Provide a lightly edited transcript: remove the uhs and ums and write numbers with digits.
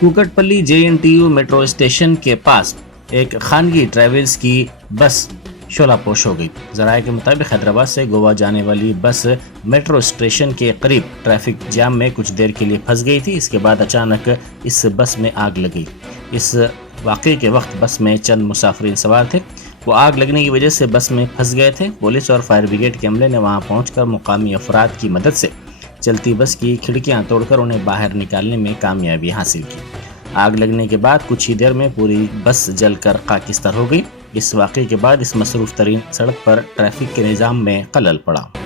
کوکٹ پلی JNTU metro station کے پاس ایک خانگی ٹریولز کی بس شعلہ پوش ہو گئی۔ ذرائع کے مطابق حیدرآباد سے گوا جانے والی بس میٹرو اسٹیشن کے قریب ٹریفک جام میں کچھ دیر کے لیے پھنس گئی تھی۔ اس کے بعد اچانک اس بس میں آگ لگ گئی۔ اس واقعے کے وقت بس میں چند مسافرین سوار تھے، وہ آگ لگنے کی وجہ سے بس میں پھنس گئے تھے۔ پولیس اور فائر بریگیڈ کے عملے نے وہاں پہنچ کر مقامی افراد کی مدد سے چلتی بس کی کھڑکیاں توڑ کر انہیں باہر نکالنے میں کامیابی حاصل کی۔ آگ لگنے کے بعد کچھ ہی دیر میں پوری بس جل کر خاکستر ہو گئی۔ اس واقعے کے بعد اس مصروف ترین سڑک پر ٹریفک کے نظام میں خلل پڑا۔